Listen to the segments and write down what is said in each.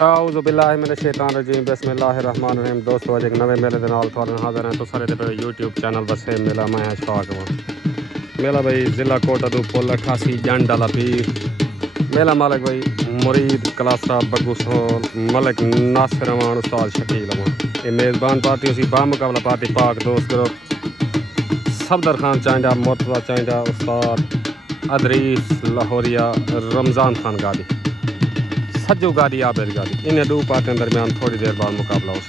आऊज़ु बिल्लाहि मिनश शैतानिर रजीम बिस्मिल्लाहिर रहमानिर रहीम। दोस्तों अज एक नवे मेले के नाल तुहाडे नाल हाज़िर हैं। तो सारे पे यूट्यूब चैनल बसे मेला मैं अशफाक मेला भाई ज़िला कोटदू पुल 88 जंड वाला पीर मेला मालिक भाई मुरीद कलासा बग्गू सोल मलिक नासिर अमान उस्ताद शकील अमान। ये मेज़बान पार्टी उसी बामुकाबला पार्टी पाक दोस्त करो सफदर खान चांडा मुर्तज़ा चांडा उस्ताद अदरीस लाहौरिया रमज़ान खान गादी सज्जू गादी आबिद गादी इन दो पार्टियों दरमियान थोड़ी देर बाद मुकाबला हो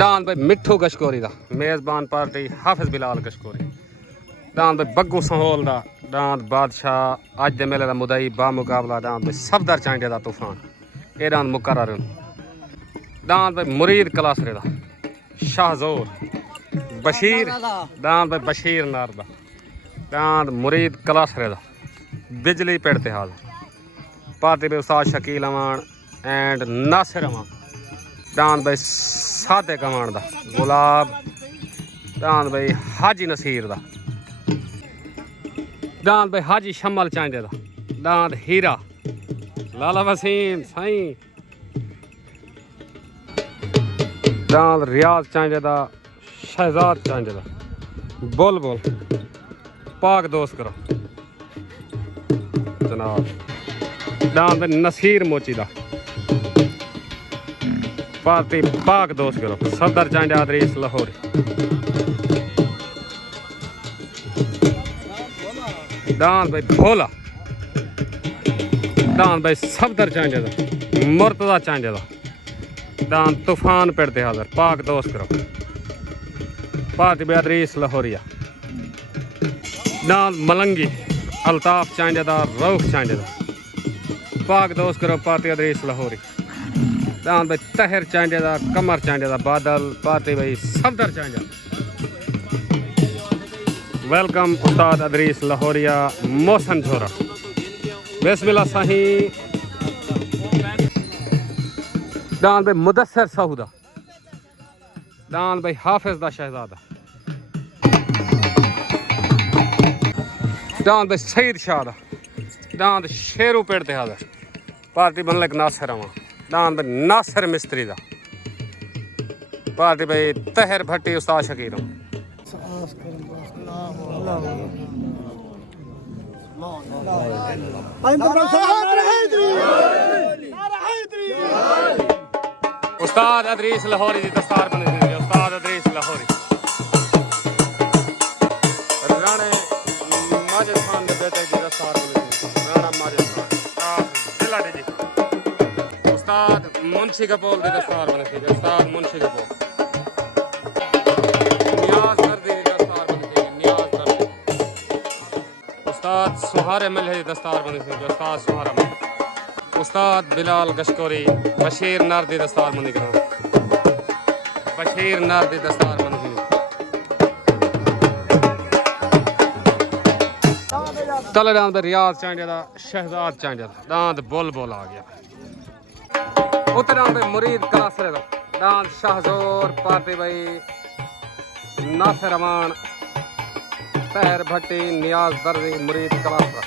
डांद भाई मिठू गशकोरी दा मेज़बान पार्टी हाफिज़ बिलाल गशकोरी डांद भाई बग्गू सहोल दा डांद बादशाह अज दे मेले दा मुदई बा मुकाबला डांद भाई सफदर चांडे दा तूफान ए डांद मुकर्रर डांद भाई मुरीद कलासरे दा शाहजोर बशीर डांद भाई बशीर नार दा डांद मुरीद कलासरे दा बिजली पेड़ हाल पार्टी पे उस्ताद शकील अमान एंड नासिर अमान डांद भाई सादिक अमान दा गुलाब डांद भाई हाजी नसीर दा डांद भाई हाजी शमल चांडे दा डांद हीरा लाला वसीम साईं डांद रियाज चांडे दा शहजाद चांडे दा बोल बोल पाक दोस्त करो जनाब डांद नसीर मोची दा पार्टी पाक दोस्त करो सदर चांडे अदरीस लाहौरी डांद भाई भोला डांद भाई सफदर चांडे दा मुर्तज़ा चांडे दा डांद तूफान पेड़ते हाजर पाक दोस्त करो पार्टी बे अदरीस लाहौरिया डांद मलंगी अल्ताफ चांडे दा रऊफ चांडे दा पाक दोस्त करो पार्टी अदरीस लाहौरी डांद भाई तहर चांडे दा कमर चांडे दा बादल पार्टी भाई सफदर चांडा वेलकम उस्ताद अदरीस लाहौरिया मोहसन झोरा बिस्मिल्लाह साही डांद भाई मुदस्सर साहूदा डांद भाई हाफिज दा शहजादा डांद भाई सईद शाह दा डांद शेरू पेड़ ते हाजर पार्टी मलिक नासिर अमान डांद भाई नासिर मिस्त्री दा पार्टी भाई तहर भट्टी उस्ताद शकील उस्ताद अदरीस लाहौरी दी दस्तार बनी हुई उस्ताद अदरीस लाहौरी राणे माजिद खान के बेटे की दस्तार बनी हुई राणा माजिद खान जिला डी उस्ताद मुंशी कपूर की दस्तार बनी हुई उस्ताद मुंशी कपूर नियाज दर्दी की दस्तार बनी हुई नियाज दर्दी उस्ताद सुहारे मिल की दस्तार बनी हुई उस्ताद सुहारा मिल उस्ताद बिलाल गशकोरी बशीर नार दी दस्तार बनी करो बशीर नार दी दस्तार बनी हुई तले डांद रियाज चांडे दा शहजाद चांडे दा डांद बोल बोल आ गया उते डांद मुरीद कलासरे दा डांद शाहजोर पार्टी भाई नासिर अमान तहर भट्टी नियाज दर्दी मुरीद कलासरा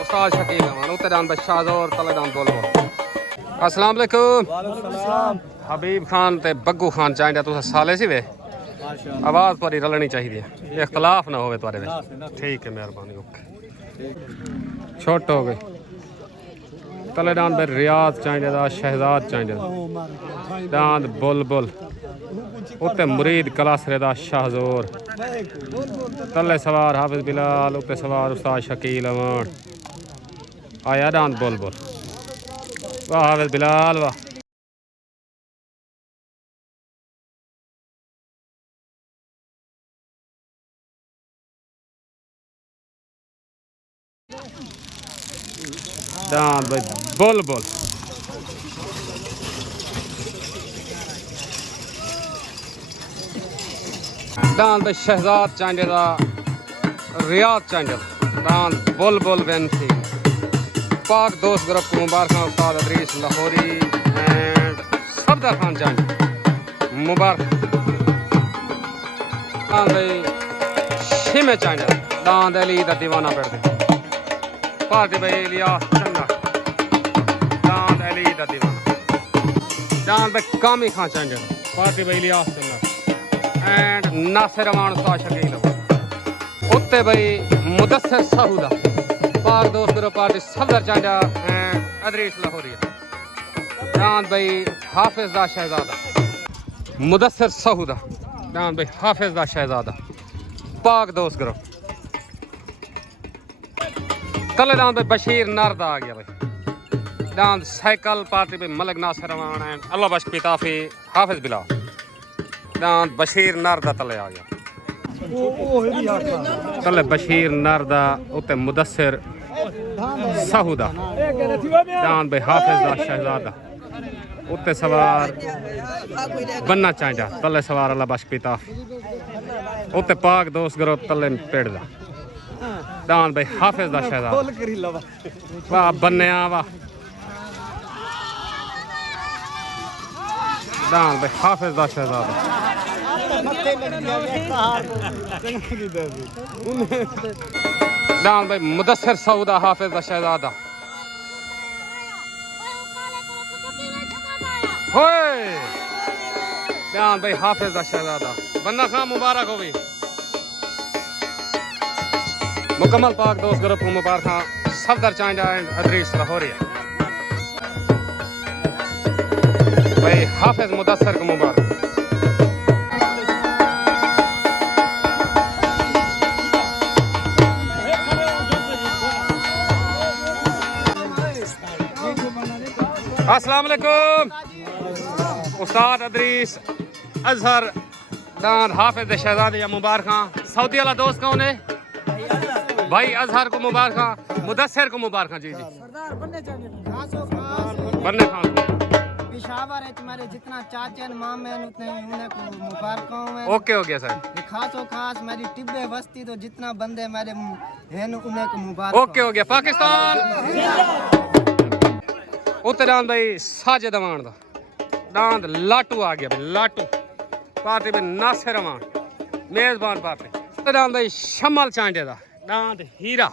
उस्ताद शकील अमान उते डांद शाहजोर तले डांद बोल बोल अस्सलाम वालेकुम हबीब खान ते बग्गू खान चांडा तुस साले सी वे आवाज़ थोड़ी रलनी चाहिए इख्तलाफ ना होवे तुहाडे विच ठीक है मेहरबानी ओके छोट हो गई तले डांद रियाज चांडे दा शहजाद चांडे दा डांद बुलबुल उते मुरीद कलासरे दा शाहजोर तले सवार हाफिज बिलाल उते सवार उस्ताद शकील अमान आया डांद बुलबुल वाह हाफिज बिलाल वाह डांद भाई बुलबुल डांद भाई शहजाद चांडे दा रियाज चांडे डांद बुलबुल वेंसी पाक दोस्त ग्रुप को मुबारक उस्ताद अदरीस लाहौरी एंड सफदर खान चांडे मुबारक डांद भाई शिमे चांडे डांद अली दा दीवाना पेड़ पार्टी भाई इलियास चंगा दान पे कामी खां चांजे पार्टी भाई इलियास चंदा एंड नासिर अमान उस्ताद शकील उत्ते भाई मुदस्सिर साहूदा पाक दोस्त करो पार्टी सफदर चांजा एंड अदरीस लाहौरिया दान भाई हाफिज दा शहजादा मुदस्सिर साहूदा दान भाई हाफिज दा शहजादा पाक दोस्त करो तले दान भाई बशीर नारदा आ गया भाई दान साइकिल पार्टी पे मलिक नासिर अमान एंड अल्लाह बश पिताफी हाफिज बिला दान बशीर नारदा तले आ गया तले बशीर नारदा उत्ते मुदस्सिर साहूदा दान भाई हाफिज दा शहजादा उत्ते सवार बनना चांजा तले सवार अल्लाह बश पिताफी उत्ते पाक दोस्त करो तले पेड़ दा दान भाई हाफिज दा शहजादा वाह बन्या वाह दान भाई हाफिज दा शहजादा दान भाई मुदस्सिर साहूदा हाफिज दा शहजादा होए दान भाई हाफिज दा शहजादा बन्ना खां मुबारक हो भाई मुकम्मल पाक दोस्त ग्रुप को मुबारक सफदर चांजा एंड अदरीस लाहौरिया भाई हाफिज मुदस्सिर को मुबारक अस्सलाम वालेकुम उस्ताद अदरीस अजहर दान हाफिज शहजादे या मुबारक सऊदी वाला दोस्त कौन है भाई अजहर को मुबारक मुदस्सिर को मुबारक जी जी बनने खान पेशावर है तुम्हारे जितना चाचन मामे उतने उन्हें को मुबारक है ओके हो गया सर खासो खास मेरी टिब्बे बस्ती तो जितना बंदे मेरे हैं उन्हें को मुबारक ओके हो गया पाकिस्तान उत्तरान भाई साजिद अमान दा दांद लाटू आ गया भाई लाटू पार्टी में नासिर अमान मेजबान पार्टी उत्तरान भाई शमल चांडे दा दांद हीरा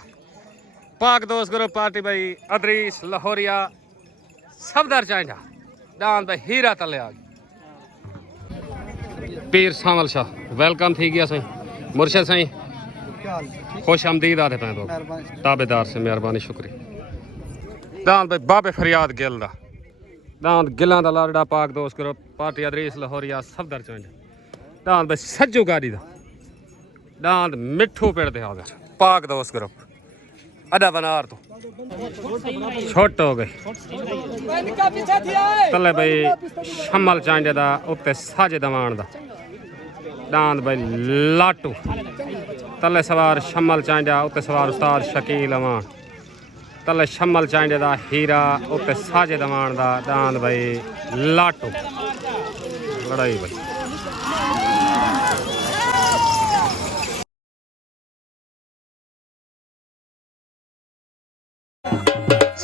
पाक दोस्त करो पार्टी भाई अदरीस लाहौरिया सफदर चांडा दांद भाई हीरा तले आ गया पीर सावल शाह वेलकम थी गया सही मुर्शद सही खुश आमदीद आते पैं तो ताबेदार से मेहरबानी शुक्रिया दांद भाई बाबे फरियाद गिल दा दांद गिलां दा लाडा पाक दोस्त करो पार्टी अदरीस लाहौरिया सफदर चांडा दांद भाई सज्जू गाड़ी दा दांद मिठू पेड़ दे हाजिर पाक दोस्त करो अदा बनार तो छोट हो गई तले भाई शमल चांडे दा उत्ते साजिद अमान दा दांद भाई लाटू तले सवार शमल चांडा उत्ते सवार उस्ताद शकील अमान तले शमल चांडे दा हीरा उत्ते साजिद अमान दा दांद भाई लाटू लड़ाई भाई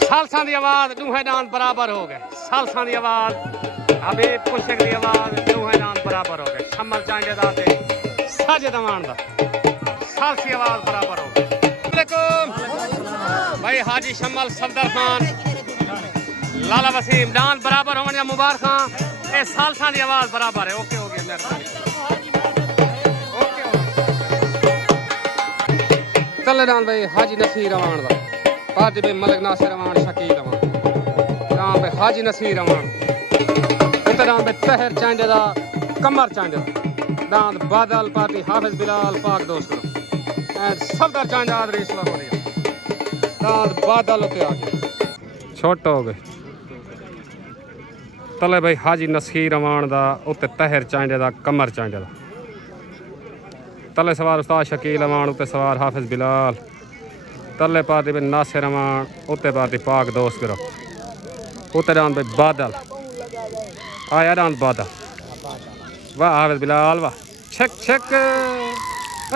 सालसा की आवाज दूहे दान बराबर हो गए सालसा की आवाज हबीब पुशक की आवाज दूहे दान बराबर हो गए शमल चांडे दा ते साजिद अमान दा सालसी आवाज बराबर हो गए भाई हाजी शमल सफदर खान लाला वसीम दान बराबर होने या मुबारक खान ए सालसा की आवाज बराबर है ओके हो गया मेहरबानी ओके चले दान भाई हाजी नसीर अमान दा पार्टी में मलिक नासिर अमान शकील अमान दान भाई हाजी नसीर अमान दान भाई तहर चांडे दा कमर चांडे दान बादल पार्टी हाफिज बिलाल पाक दोस्त एंड सफदर चांडा अदरीस लाहौरिया दान बादल उते आ गया छोटा हो गए तले भाई हाजी नसीर अमान दा उत्ते तहर चांडे दा कमर चांडे दा तले सवार उस्ताद शकील अमान उत्ते सवार हाफिज बिलाल तले पार्टी पे नासिर अमान उत्ते पार्टी पाक दोस्त करो उत्ते दान भाई बादल आया दान बादल वाह हाफिज बिलाल वाह छक छक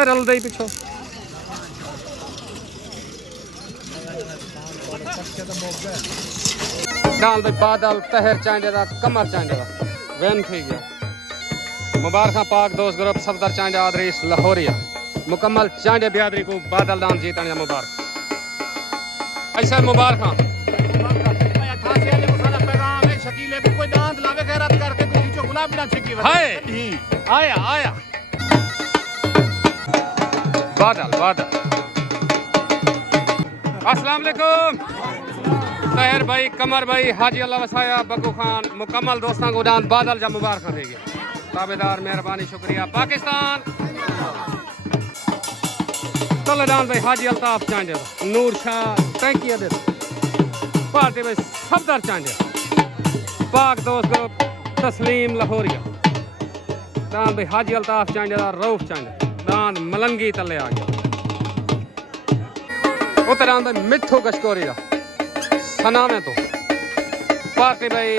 रल दे पिछो दान भाई बादल तहर चांडे दा कमर चांडे दा वैन थी गया मुबारक पाक दोस्त ग्रुप सफदर चांडा अदरीस लाहौरिया मुकम्मल चांडे बियादरी को बादल दान जीतने जा मुबारक ऐसा मुबारक शकीले भी कोई दांत लावे गैरत कर आया आया बादल बादल। अस्सलाम वालेकुम। तहर भाई, कमर भाई, हाजी अल्लाह वसाया, बग्गू खान, मुकम्मल दोस्तों को उड़ान बादल जा मुबारक देगी। ताबेदार मेहरबानी शुक्रिया। पाकिस्तान तलेदान भाई, हाजी अल्ताफ चांजे, नूर शाह टैंकिया दे पार्टी भाई, सफदर चांजे, पाक दोस्त ग्रुप तस्लीम लाहौरिया, दान भाई हाजी अल्ताफ चांजे, रऊफ चांजे, दान मलंगी तले आ गया। उतरान भाई मिठू कशकोरी दा सनाने तो पार्टी भाई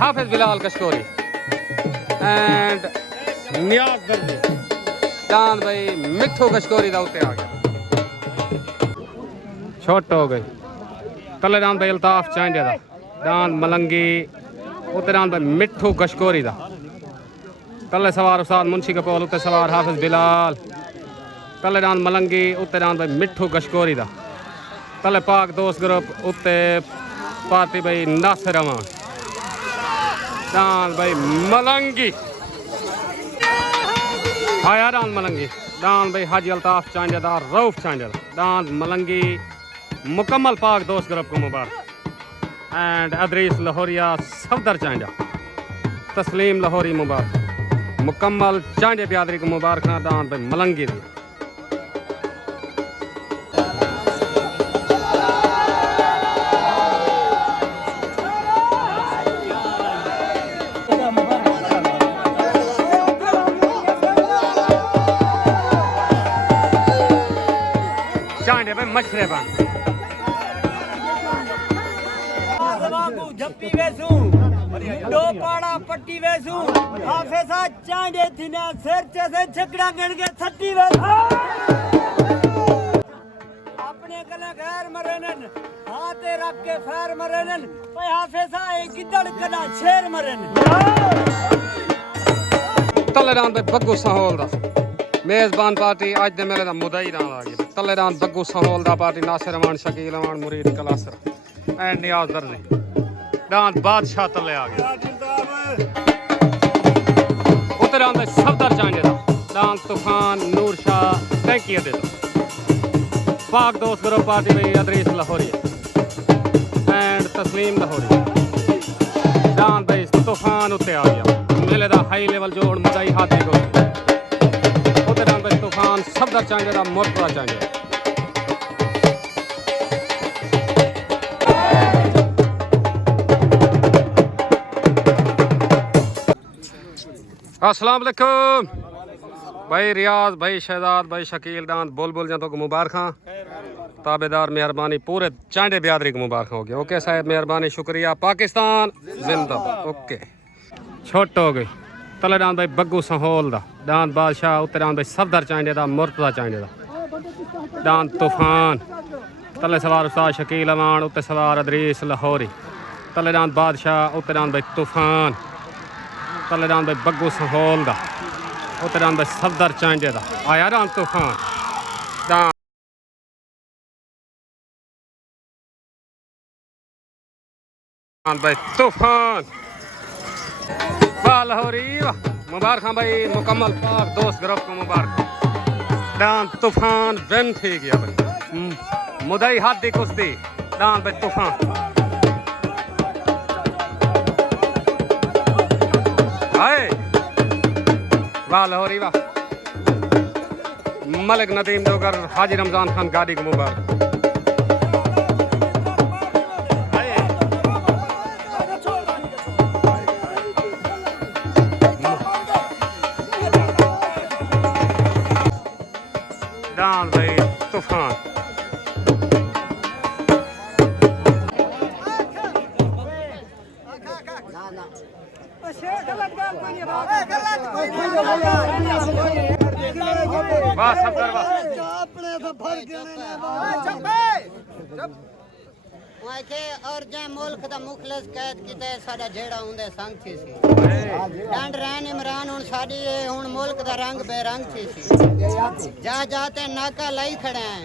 हाफिज बिलाल कशकोरी एंड नियाज दर्जी, दान भाई मिठू कशकोरी दा उत्ते आ गया। छोट हो गई तलेदान भाई अल्ताफ चांजे दा, दान मलंगी, उतरान भाई मिठू कशकोरी दा, तले सवार उस्ताद मुंशी कपोल, उत्ते सवार हाफिज बिलाल, तलेदान मलंगी, उत्तेदान भाई मिठू कशकोरी दा, तले पाक दोस्त ग्रुप उत्ते पार्टी भाई नासिर अमान, दान भाई मलंगी आया, दान मलंगी, दान भाई हाजी अल्ताफ चांजेदा, रऊफ चांजेदा, दान मलंगी, मुकम्मल पाक दोस्त ग्रुप को मुबारक एंड अदरीस लाहौरिया, सफदर चांजा, तस्लीम लाहौरी मुबारक, मुकम्मल चांजे बियादरी को मुबारक, दान भाई मलंगी दी। चांजे भाई मछरे बन जप्पी वेसू दो पाड़ा पट्टी वेसू हाफिजा चांडे थिना सिर से छकड़ा गण के छट्टी वेसू अपने गले गैर मरनन हाथे रख के फैर मरनन पे हाफिजा एक गिदड़ कदा शेर मरन। तलेदान भाई बग्गू सहोल दा मेजबान पार्टी आज दे मेले दा मुदई नाल आ गया। तलेदान बग्गू सहोल दा पार्टी नासिर अमान, शकील अमान, मुरीद कलासर एंड नियाज दर्जी, दान बादशाह तले आ गया। उतरान भाई सफदर चांजे दा, दान तूफान, नूर शाह टैंकिया दे दो, पाक दोस्त ग्रुप पार्टी भाई अदरीस लाहौरिया एंड तस्लीम लाहौरिया, दान भाई तूफान उत्ते आ गया। मेले दा हाई लेवल जोड़ मुदई हाथी को उतरान भाई तूफान, सफदर चांजे दा, मुर्तजा चांजे। अस्सलाम वालेकुम भाई, रियाज भाई, शहजाद भाई, शकील, दान बुलबुल जंतों को मुबारक, ताबेदार मेहरबानी, पूरे चांडे बियादरी को मुबारक हो गया। ओके साहब मेहरबानी शुक्रिया। पाकिस्तान जिंदाबाद। ओके छोट हो गई तलेदान भाई बग्गू सहोल दा, दान बादशाह, उत्तरान भाई सफदर चांडे दा, मुर्तजा चांडे दा, दान तूफान, तले सवार उस्ताद शकील अमान, उत्ते सवार अदरीस लाहौरी, तलेदान बादशाह, उत्तरान भाई तूफान, तलेदान भाई बग्गू सहोल दा, उत्तरान भाई सफदर चांजे दा, आया दान तूफान, दान भाई तूफान, वाह लाहौरी वाह, मुबारक भाई, मुकम्मल पाक दोस्त ग्रुप को मुबारक, दान तूफान विन थी गया भाई, मुदई हाथ दी कुश्ती, दान भाई तूफान, हाय वाह लाहौरी वाह, मलिक नदीम दोगर, हाजी रमजान खान गाड़ी को मुबारक। दान भाई तूफान, वाह सफदर वाह, और जै मुल्क दा मुखलस कैद कीता साडा जेड़ा हुंदे संग थी सी डंड रहन इमरान हुन साडी हुन मुल्क दा रंग बेरंग थी सी जा जाते नाका लाई खड़े हैं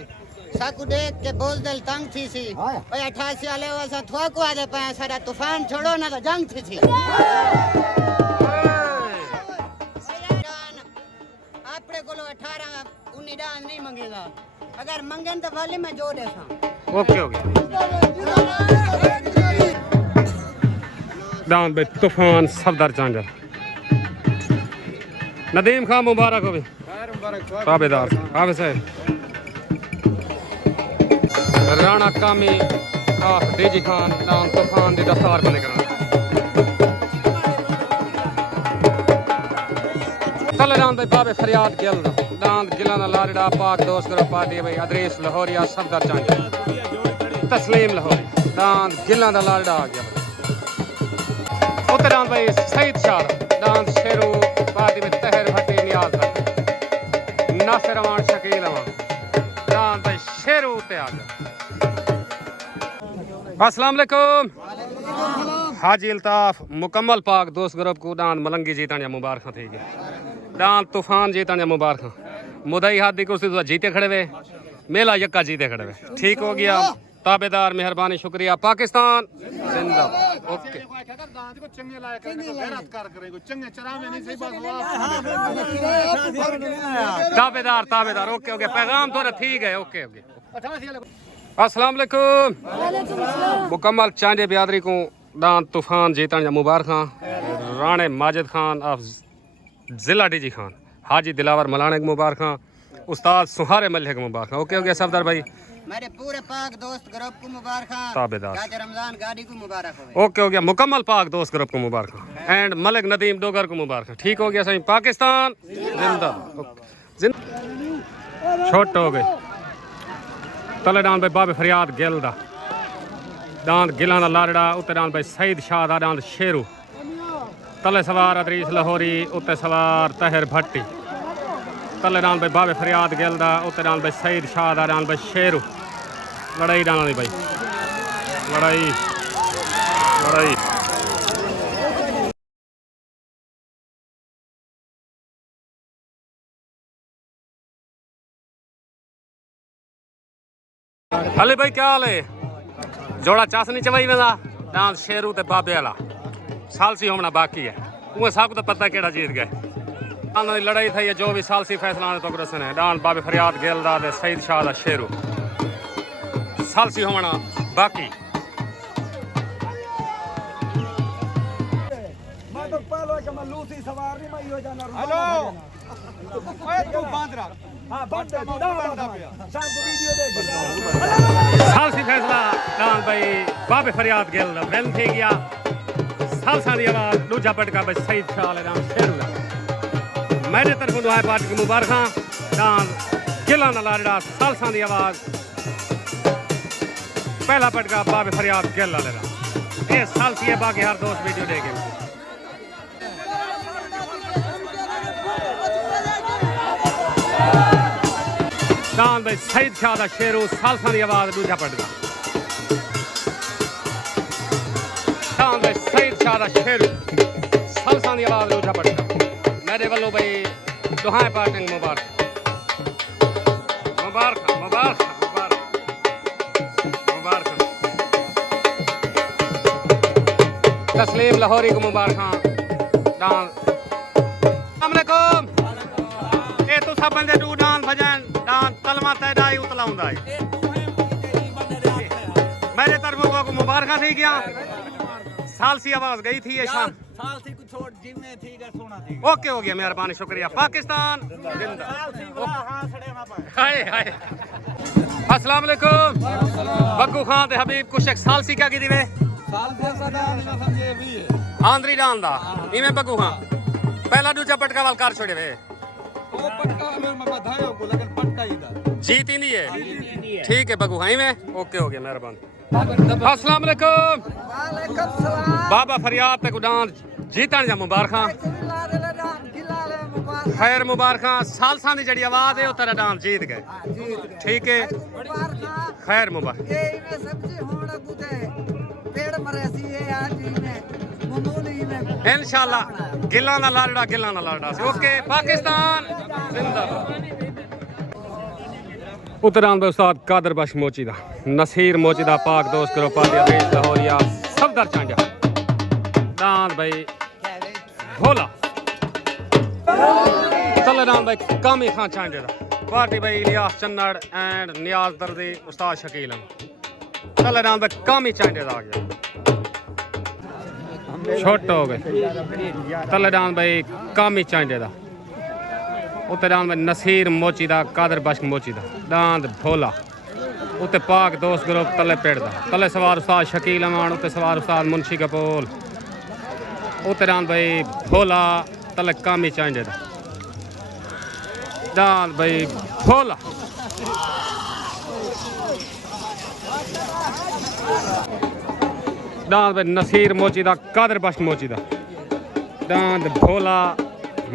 साकू देख के बोल दिल तंग थी सी ओए 88 वाले वसा थवाको आदे पे साडा तूफान छोड़ो ना तो जंग थी सी अपनी डांस नहीं मंगेगा अगर मंगन तो वाली मैं जो दे सा ओके हो गया दान भाई तूफान सफदर चांजा नदीम खान मुबारक हो ताबेदार हाफिज साहब राणा कामी आफ डेजी खान दान तूफान दी दफ्तार बने करा तले दान भाई बाबे फरियाद गिल दान गिला ना लारड़ा पाक दोस्त करो पादी भाई अदरीस लाहौरिया सफदर चांजा तस्लीम लाहौरी दान गिला दा लारड़ा आ गया उत्तरान भाई सईद शाह दान शेरू पादी में तहर भट्टी नियाज रख नासिर अमान शकील अमान दान भाई शेरू उते आ गया अस्सलाम वालेकुम हाजी अल्ताफ मुकम्मल पाक दोस्त ग्रुप को दान मलंगी जीतन या मुबारक थी गया दान तूफान जीतन या मुबारक मुदई हाथ दी कुर्सी तो जीते खड़े वे मेला यक्का जीते खड़े वे ठीक हो गया ताबेदार मेहरबानी शुक्रिया पाकिस्तान जिंदाबाद ओके ताबेदार ताबेदार ओके ओके पैगाम थोड़ा ठीक है ओके ओके अस्सलाम वालेकुम मुकम्मल चांदे बियादरी को दान तूफान जीतन या मुबारक राणे माजिद खान ऑफ जिला डीजी खान हाजी दिलावर मलाने को मुबारक उस्ताद सुहारे मल्ले को मुबारक ओके ओके सफदर भाई मेरे पूरे पाक दोस्त ग्रुप को मुबारक ताबेदार गाजर रमजान गाड़ी को मुबारक हो ओके हो गया मुकम्मल पाक दोस्त ग्रुप को मुबारक एंड मलिक नदीम डोगर को मुबारक ठीक हो गया सही पाकिस्तान जिंदा छोट हो गए तले डांद भाई बाबे फरियाद गिल दा दांद गिला दा लारड़ा उत्ते डांद भाई सईद शाह दा दांद शेरू तले सवार अदरीस लाहौरी उत्ते सवार तहर भट्टी तले डांद भाई बाबे फरियाद गिल दा उत्ते डांद भाई सईद शाह दा डांद भाई शेरू लड़ाई डांदा दी भाई लड़ाई लड़ाई हले भाई क्या हाल है जोड़ा चासनी चवाई वेंदा डांस शेरू ते बाबे वाला सालसी होना बाकी है उहे सब तो पता केड़ा जीत गए लड़ाई थी जो भी सालसी फैसला आने तो रसन है डांस बाबे फरियाद गेल दा ते सईद शाह दा शेरू सालसी होना बाकी हेलो ओए तू बांध रहा सालसी फैसला डांस भाई बाबे फरियाद गेल दा वेल थी गया सालसा दी आवाज दूजा पटका भाई सईद शाह दा डांस शेरू दा मेरे तरफ दुआ पार्टी की मुबारक डांस गिला ना लारड़ा सालसा दी आवाज पहला पटका बाबे फरियाद गेल दा ये सालसी है बाकी हर दोस्त वीडियो देखे दान भाई सईद शाह दा शेरू सालसा दी आवाज दूजा पटका दान भाई सईद शाह दा शेरू सालसा दी आवाज दूजा पटका मेरे वालों भाई दुहाई पार्टी मुबारक मुबारक मुबारक मुबारक मुबारक तस्लीम लाहौरी को मुबारक डांस अस्सलाम वालेकुम ए तू सब बंदे डू डांस भजन डांस तलमा तैदाई उतलाउंदा है मेरे तरफ को मुबारक थी गया सालसी आवाज गई थी ये शाम सालसी को छोड़ जिम्मे थी का सोना थी ओके हो गया मेहरबानी शुक्रिया पाकिस्तान जिंदा हाय हाय अस्सलाम वालेकुम बग्गू खान ते हबीब कुछ एक सालसी क्या की दिवे आंद्री डाल दा इमे बग्गू खान पहला दूजा पटका वाल कर छोड़े वे ओ पटका में मैं बधाई को लेकिन पटका ही था जीत ही नहीं है ठीक है बग्गू खान इमे ओके हो गया मेहरबानी अस्सलाम वालेकुम बाबा फरियाद ते गुडान जीतन जा मुबारक खैर मुबारक सालसा दी जड़ी आवाज है तेरा डांस जीत गए ठीक है खैर मुबारक इंशाल्लाह गिला ना लारड़ा से ओके पाकिस्तान जिंदाबाद उतरान दे उस्ताद कादर बख्श मोची दा नसीर मोची दा पाक दोस्त करो पादिया बेच लाहौरिया सफदर चांजा दान भाई भोला चल दान भाई कामी खान चांजे दा पार्टी भाई इलियास चन्नड़ एंड नियाज दर्दी उस्ताद शकील तले नाम पे कामी चांडे आ गया छोटे हो गए तले नाम भाई कामी चांडे दा उत्ते नाम भाई नसीर मोची दा कादर बख्श मोची दा दांद भोला उत्ते पाक दोस्त ग्रुप तले पेड़ दा तले सवार उस्ताद शकील अमान उत्ते सवार उस्ताद मुंशी कपूर उत्ते नाम भाई भोला तले कामी चांडे दा दांद भाई भोला दांद भाई नसीर मोची दा कादर बख्श मोची दा दांद भोला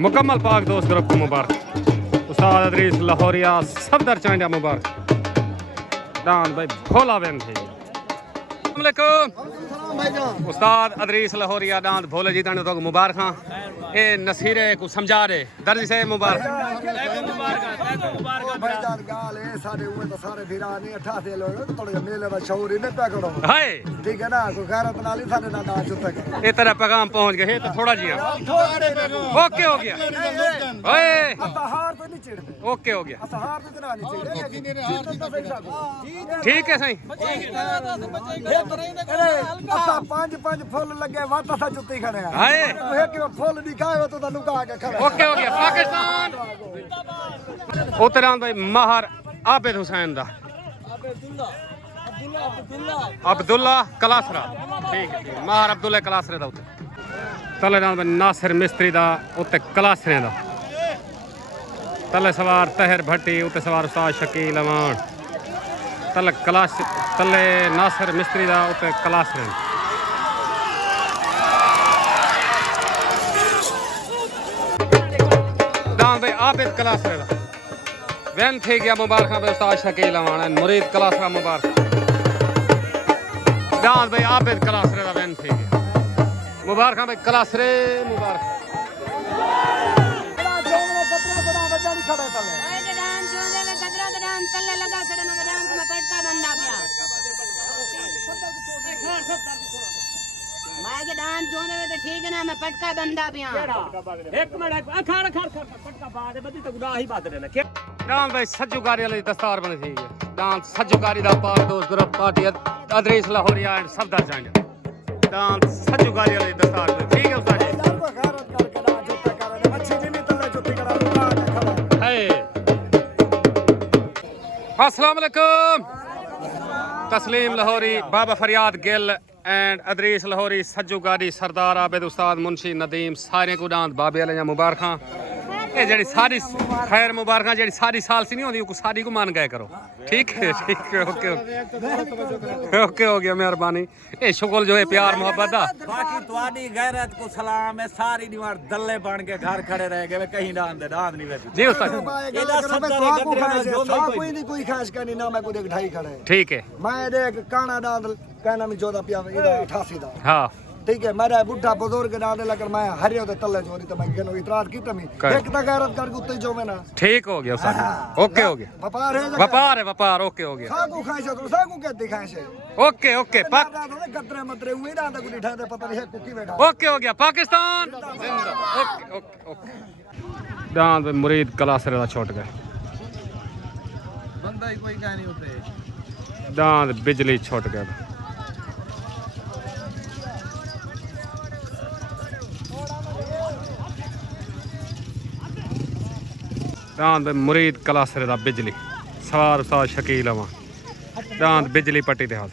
मुकम्मल पाक दोस्त ग्रुप को मुबारक उस्ताद अदरीस लाहौरिया सफदर चांडिया मुबारक दांद भाई भोला बेन थे उस्ताद अदरीस लाहौरिया दांद भोले जी ताने तो मुबारक हां ए नसीरे को समझा रहे दर्जी से मुबारक भाईजान गाल है सारे हुए तो सारे भिरानी 88 लोग थोड़े मेले दा शौर इने पे करो हाय ठीक है ना कोई गैरत नाली सारे ना डांस उत्ते करो ए तेरा पैगाम पहुंच गए तो थोड़ा जी ओके हो गया ओए हार तो नहीं चिढ़ते ओके हो गया हार तो इतना नहीं चिढ़ते ठीक है सही अरे असा पांच फुल लगे वाता सा जुत्ती खड़े हैं हाय एक फुल दिखाए तो नुका के खड़े ओके हो गया पाकिस्तान उतरान भाई महर आबिद हुसैन दा अब्दुल्ला कलासरा ठीक है महर अब्दुल्ला कलासरे दा उते तले नाल भाई नासिर मिस्त्री दा उते कलासरे दा तले सवार तहर भट्टी उते सवार उस्ताद शकील अमान तले नासिर मिस्त्री दा उते कलासरे दान भाई आबिद कलासरे दा वैन थी गया मुबारक भाई उस्ताद शकील अमान मुरीद कलासरा मुबारक दान भाई आबिद कलासरे दा वैन थी गया मुबारक भाई कलासरे मुबारक ठीक है ना मैं पटका बंदा पिया एक मिनट अखार पटका बाद बदी तो गुनाह ही बात रहना दान भाई सज्जुकारी वाली दस्तार बनी थी दान सज्जुकारी दा पाक दोस्त group party Adris Lahoria and Safdar Chandia दान सज्जुकारी वाली दस्तार बनी ठीक है उस्ताद जी अस्सलाम वालेकुम तस्लीम लाहौरी बाबा फरियाद गिल एंड अदरीस लाहौरी सज्जू गाड़ी सरदार आबिद उस्ताद मुंशी नदीम सारे को दांद बाबे वाले मुबारक ये जड़ी सारी खैर मुबारक जड़ी सारी साल सी नहीं होती सारी को मान गए करो ठीक है ओके ओके हो गया मेहरबानी ये शुक्र जो है प्यार मोहब्बत दा बाकी तुम्हारी गैरत को सलाम है सारी दीवार दल्ले बन के घर खड़े रह गए कहीं दान नहीं वैसे जी उस्ताद कोई खास करनी ना मैं कोई ढाई खड़े ठीक है मैं देख काना दाद कहना में 14 पिया 88 दा हाँ ठीक है मेरा बुढ़ा बुजुर्ग दादे लगर मैं हरियो ते तल्ले जोरी तो मैं गनो इतराज की तमी एक ता गैरत कर गुत्ते जो में ना ठीक हो गया उस्ताद ओके हो गया व्यापार है व्यापार ओके हो गया सागू खाए तो सागू कहते खाए से ओके ओके पाक गत्रे मतरे हुए ना गुडी ठाते पता नहीं है कुकी बैठा ओके हो गया पाकिस्तान जिंदा ओके ओके ओके दांद पे मुरीद कलासरे दा छोट गए बंदा ही कोई कहानी होते दांद बिजली छोट गया दांद मुरीद कलासरे दा बिजली सवार उस्ताद शकील अमा दांद बिजली पट्टी दे हाथ